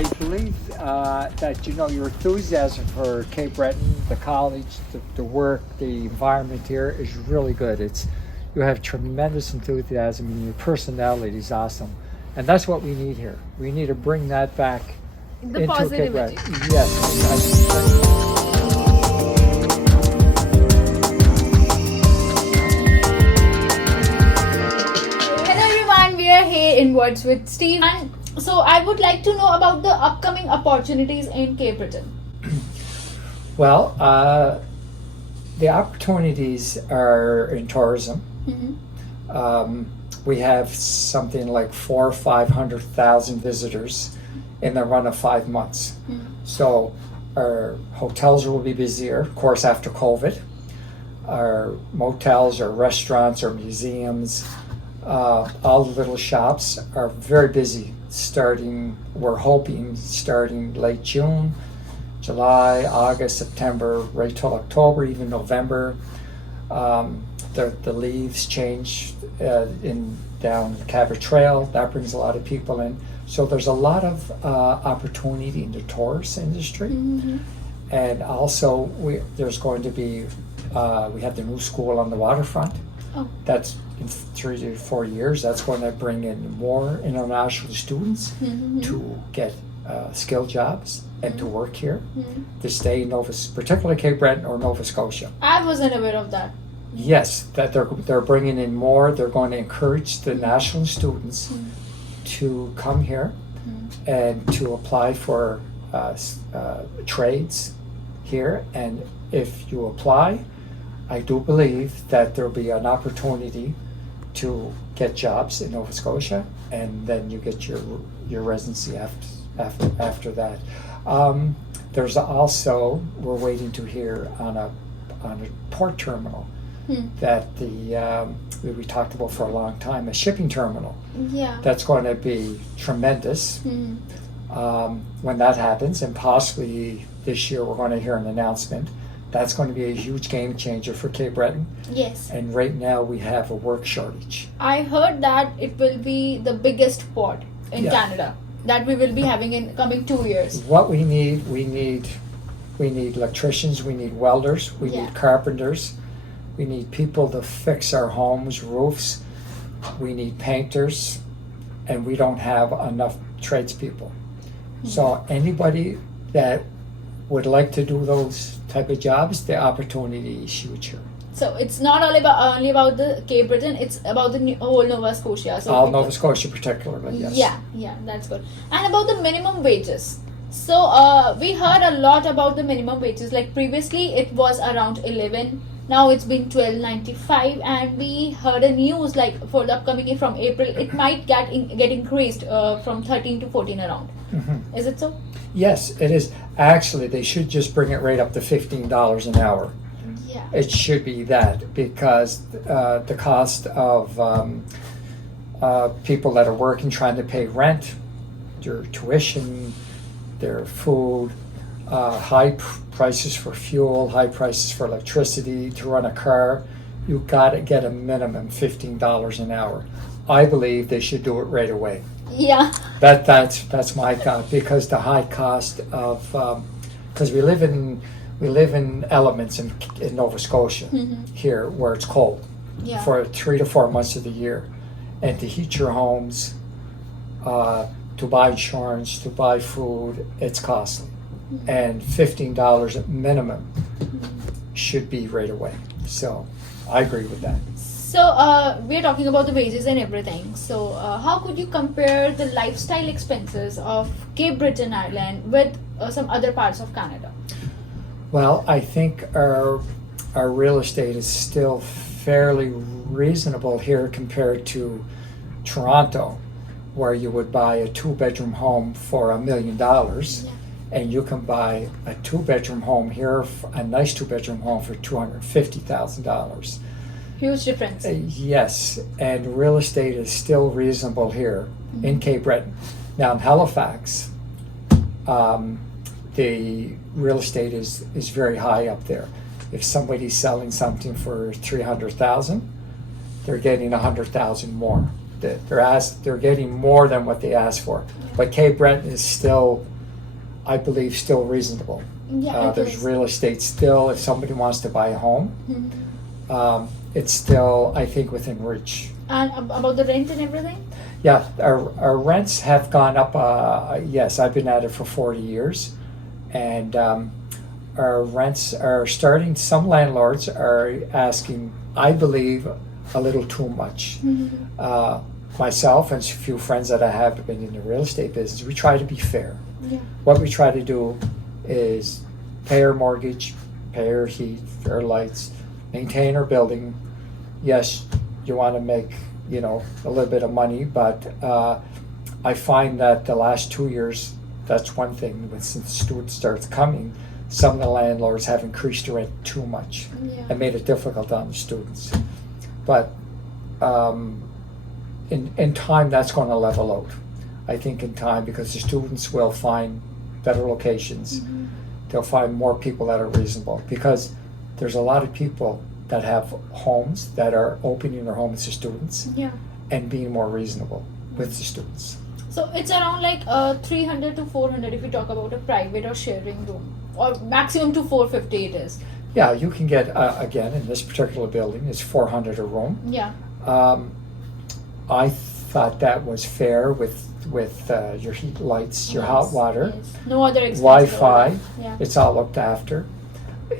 I believe that your enthusiasm for Cape Breton, the college, the work, the environment here is really good. You have tremendous enthusiasm, and your personality is awesome, and that's what we need here. We need to bring that back The into Cape positivity. Breton. Yes. Hello everyone, we are here in Words with Steve, and so I would like to know about the upcoming opportunities in Cape Breton. Well, the opportunities are in tourism. We have something like 400,000 or 500,000 visitors in the run of 5 months. So our hotels will be busier, of course, after COVID. Our motels, our restaurants, our museums, all the little shops are very busy. We're hoping starting late June, July, August, September, right till October, even November. The leaves change down the Cabot Trail. That brings a lot of people in. So there's a lot of opportunity in the tourist industry. And also there's going to be, we have the new school on the waterfront. Oh. That's in 3 to 4 years. That's going to bring in more international students to get skilled jobs and to work here, to stay in particularly Cape Breton or Nova Scotia. I wasn't aware of that. Yes, that they're bringing in more. They're going to encourage the national students to come here and to apply for trades here. And if you apply, I do believe that there'll be an opportunity to get jobs in Nova Scotia, and then you get your residency after that. There's also, we're waiting to hear on a port terminal that we talked about for a long time, a shipping terminal. Yeah. That's going to be tremendous when that happens, and possibly this year we're going to hear an announcement. That's going to be a huge game changer for Cape Breton. Yes. And right now we have a work shortage. I heard that it will be the biggest port in Canada that we will be having in coming 2 years. What we need electricians, we need welders, we need carpenters, we need people to fix our homes, roofs, we need painters, and we don't have enough tradespeople. So anybody that would like to do those type of jobs, the opportunity is huge here. So it's not only about the Cape Breton, it's about the whole Nova Scotia. So All Nova Scotia particularly, yes. Yeah, that's good. And about the minimum wages. So we heard a lot about the minimum wages. Like previously it was around 11. Now it's been 12.95, and we heard a news like for the upcoming year from April it might get increased from 13 to 14 around. Is it so? Yes, it is. Actually, they should just bring it right up to $15 an hour. Yeah. It should be that, because the cost of people that are working, trying to pay rent, their tuition, their food, high prices for fuel, high prices for electricity, to run a car, you've got to get a minimum $15 an hour. I believe they should do it right away. Yeah. That's my thought, because the high cost of because we live in elements in Nova Scotia here where it's cold for 3 to 4 months of the year, and to heat your homes, to buy insurance, to buy food, it's costly, and $15 at minimum should be right away. So I agree with that. So we're talking about the wages and everything. So how could you compare the lifestyle expenses of Cape Breton Island with some other parts of Canada? Well, I think our real estate is still fairly reasonable here compared to Toronto, where you would buy a 2-bedroom home for $1 million, and you can buy a 2-bedroom home here, a nice 2-bedroom home, for $250,000. Huge difference. Yes, and real estate is still reasonable here in Cape Breton. Now in Halifax, the real estate is very high up there. If somebody's selling something for $300,000, they're getting $100,000 more. they're getting more than what they asked for. But Cape Breton is still, I believe, still reasonable. Yeah, There's real estate still. If somebody wants to buy a home, it's still, I think, within reach. And about the rent and everything? Yeah, our rents have gone up. Yes, I've been at it for 40 years, and our rents are starting. Some landlords are asking, I believe, a little too much. Myself and a few friends that I have been in the real estate business, we try to be fair. Yeah. What we try to do is pay our mortgage, pay our heat, our lights, maintain our building. Yes, you want to make, you know, a little bit of money, but I find that the last 2 years, that's one thing. Since students starts coming, some of the landlords have increased the rent too much and made it difficult on the students. But in time, that's going to level out. I think in time, because the students will find better locations. They'll find more people that are reasonable, because there's a lot of people that have homes that are opening their homes to students and being more reasonable with the students. So it's around like 300 to 400 if we talk about a private or sharing room, or maximum to 450 it is. Yeah, you can get, again, in this particular building, it's 400 a room. Yeah. I thought that was fair with your heat, lights, your hot water, no other expenses. Wi-Fi. Yeah. It's all looked after.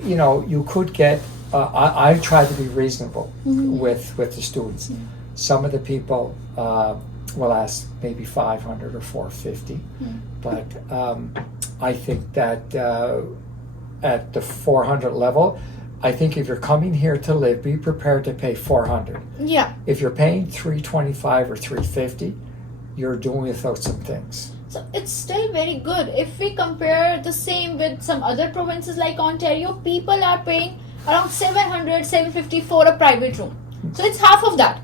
You know, you could get. I try to be reasonable with the students. Some of the people will ask maybe 500 or 450, but I think that at the 400 level, I think if you're coming here to live, be prepared to pay 400. Yeah. If you're paying 325 or 350, you're doing without some things. So it's still very good. If we compare the same with some other provinces like Ontario, people are paying around 700, 750 for a private room. So it's half of that.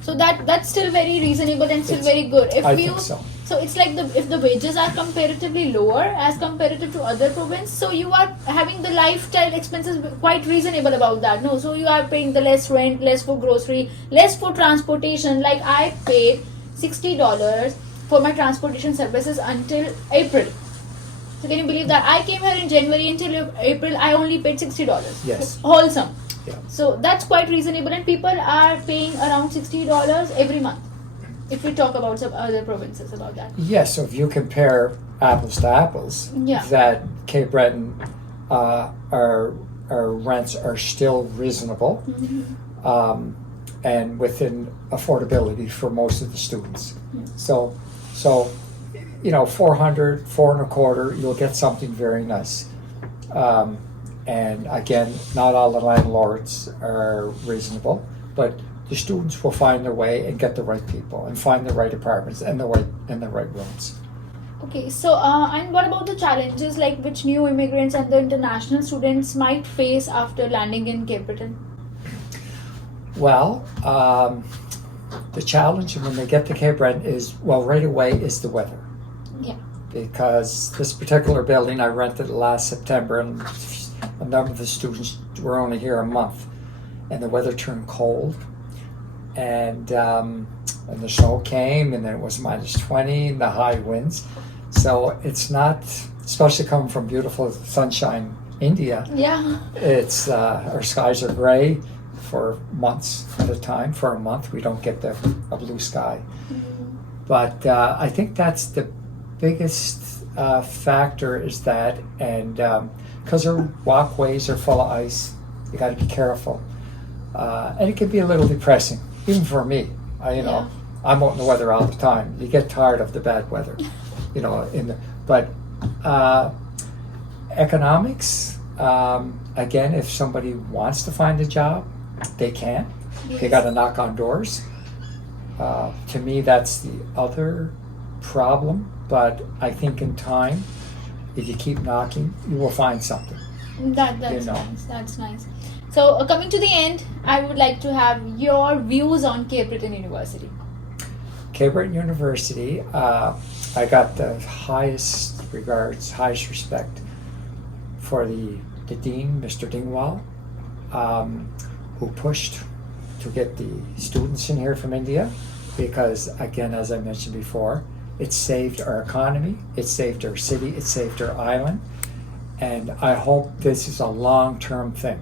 So that's still very reasonable and still very good. If I think so. So it's like if the wages are comparatively lower as comparative to other provinces, so you are having the lifestyle expenses quite reasonable about that. No, so you are paying the less rent, less for grocery, less for transportation. Like I paid $60 for my transportation services until April. So can you believe that? I came here in January until April, I only paid $60. Yes. Wholesome. Yeah. So that's quite reasonable, and people are paying around $60 every month. If we talk about some other provinces about that. Yes, so if you compare apples to apples, that Cape Breton, our rents are still reasonable and within affordability for most of the students. So you know, 400, 425, you'll get something very nice. And again, not all the landlords are reasonable, but the students will find their way and get the right people and find the right apartments and the right rooms. Okay, so and what about the challenges like which new immigrants and the international students might face after landing in Cape Breton? Well, the challenge when they get to Cape Breton is, well, right away is the weather. Yeah. Because this particular building I rented last September, and a number of the students were only here a month, and the weather turned cold. And the snow came, and then it was minus 20, and the high winds. So it's not, especially coming from beautiful sunshine India. Yeah. It's our skies are gray for months at a time. For a month, we don't get a blue sky. But I think that's the biggest factor is that, and because our walkways are full of ice, you got to be careful, and it can be a little depressing. Even for me, I'm out in the weather all the time. You get tired of the bad weather, you know. But economics, again, if somebody wants to find a job, they can. Yes. They got to knock on doors. To me, that's the other problem. But I think in time, if you keep knocking, you will find something. That's nice. That's nice. So coming to the end, I would like to have your views on Cape Breton University. Cape Breton University, I got the highest regards, highest respect for the dean, Mr. Dingwall, who pushed to get the students in here from India, because, again, as I mentioned before, it saved our economy, it saved our city, it saved our island, and I hope this is a long-term thing.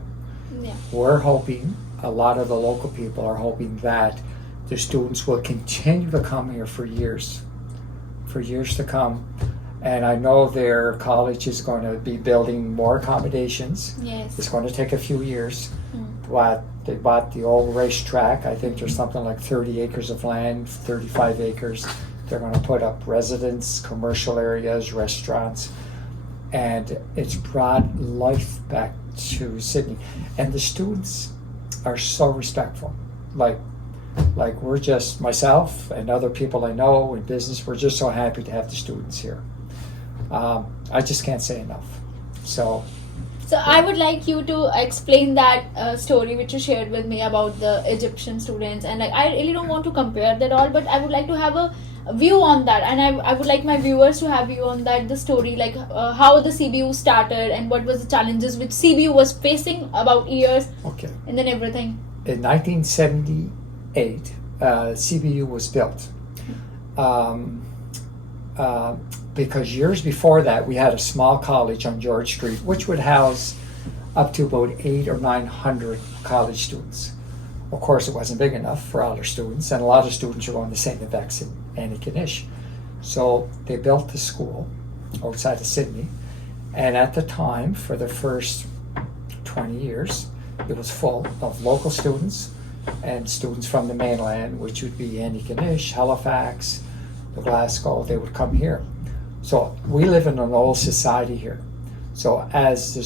Yeah. We're hoping, a lot of the local people are hoping that the students will continue to come here for years to come. And I know their college is going to be building more accommodations. Yes. It's going to take a few years. But they bought the old racetrack. I think there's something like 30 acres of land, 35 acres. They're going to put up residence, commercial areas, restaurants. And it's brought life back to Sydney. And the students are so respectful. Like we're just, myself and other people I know in business, we're just so happy to have the students here. I just can't say enough. So I would like you to explain that story which you shared with me about the Egyptian students, and like I really don't want to compare that all, but I would like to have a view on that, and I would like my viewers to have view on that, the story, like how the CBU started and what was the challenges which CBU was facing about years. Okay. And then everything. In 1978, CBU was built. Because years before that, we had a small college on George Street, which would house up to about 800 or 900 college students. Of course, it wasn't big enough for all our students, and a lot of students were going to St. Nevex and Antigonish. So they built the school outside of Sydney, and at the time, for the first 20 years, it was full of local students and students from the mainland, which would be Antigonish, Halifax, Glasgow. They would come here. So we live in an old society here. So as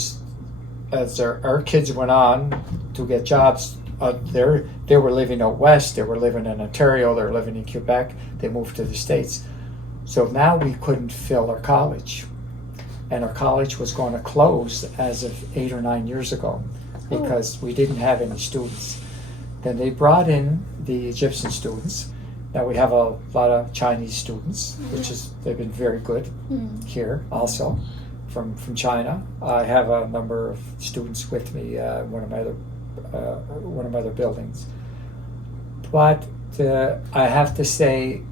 our kids went on to get jobs, they were living out west, they were living in Ontario, they were living in Quebec, they moved to the States. So now we couldn't fill our college. And our college was going to close as of 8 or 9 years ago because we didn't have any students. Then they brought in the Egyptian students. Now we have a lot of Chinese students, which is, they've been very good here also from China. I have a number of students with me, one of my other buildings. But I have to say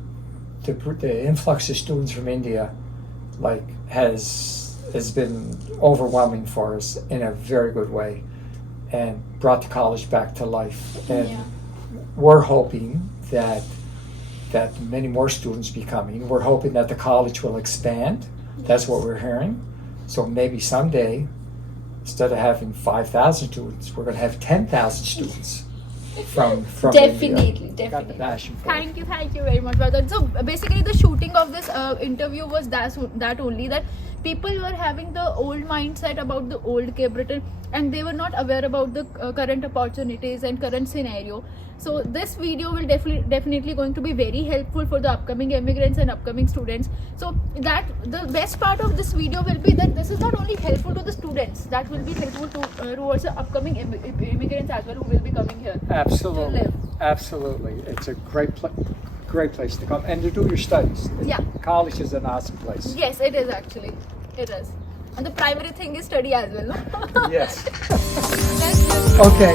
the influx of students from India has been overwhelming for us in a very good way and brought the college back to life. And we're hoping that many more students be coming. We're hoping that the college will expand. That's what we're hearing. So maybe someday, instead of having 5,000 students, we're going to have 10,000 students from Definitely. Got the passion for it. Thank you very much for that. So basically the shooting of this interview was that only, that people were having the old mindset about the old Cape Breton, and they were not aware about the current opportunities and current scenario. So this video will definitely going to be very helpful for the upcoming immigrants and upcoming students. So that the best part of this video will be that this is not only helpful to the students, that will be helpful to towards the upcoming immigrants as well who will be coming here. Absolutely, to live. absolutely. It's a great place to come and to do your studies. Yeah. College is an awesome place. Yes, it is actually. It is. And the primary thing is study as well, no? Yes. Okay. Okay.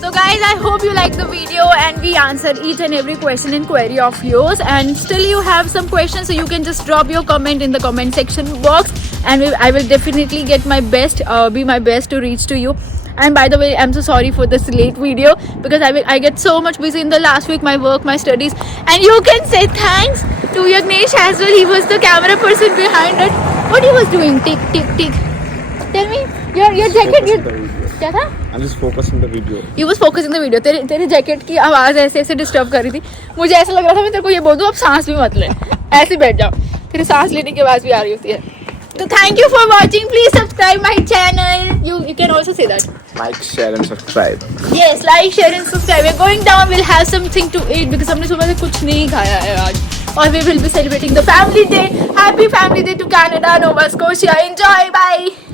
So guys, I hope you liked the video and we answered each and every question and query of yours, and still you have some questions, so you can just drop your comment in the comment section box, and I will definitely get my best, be my best to reach to you. And by the way, I'm so sorry for this late video because I get so much busy in the last week, my work, my studies. And you can say thanks to Yagnesh as well. He was the camera person behind it. What he was doing? Tick, tick, tick. Tell me, your jacket. क्या था? I'm just focusing the video. He was focusing the video. तेरे jacket की आवाज ऐसे disturb कर रही थी. मुझे ऐसा लग रहा था मैं तेरे को ये बोल दूं अब सांस भी मत ले. ऐसे बैठ जाओ. तेरे सांस लेने की आवाज भी आ रही होती है. So thank you for watching. Please subscribe my channel. You can also say that. Like, share and subscribe. Yes, like, share and subscribe. We're going down. We'll have something to eat because हमने सुबह से कुछ नहीं खाया है आज. और we will be celebrating the family day. Happy family day to Canada, Nova Scotia. Enjoy. Bye.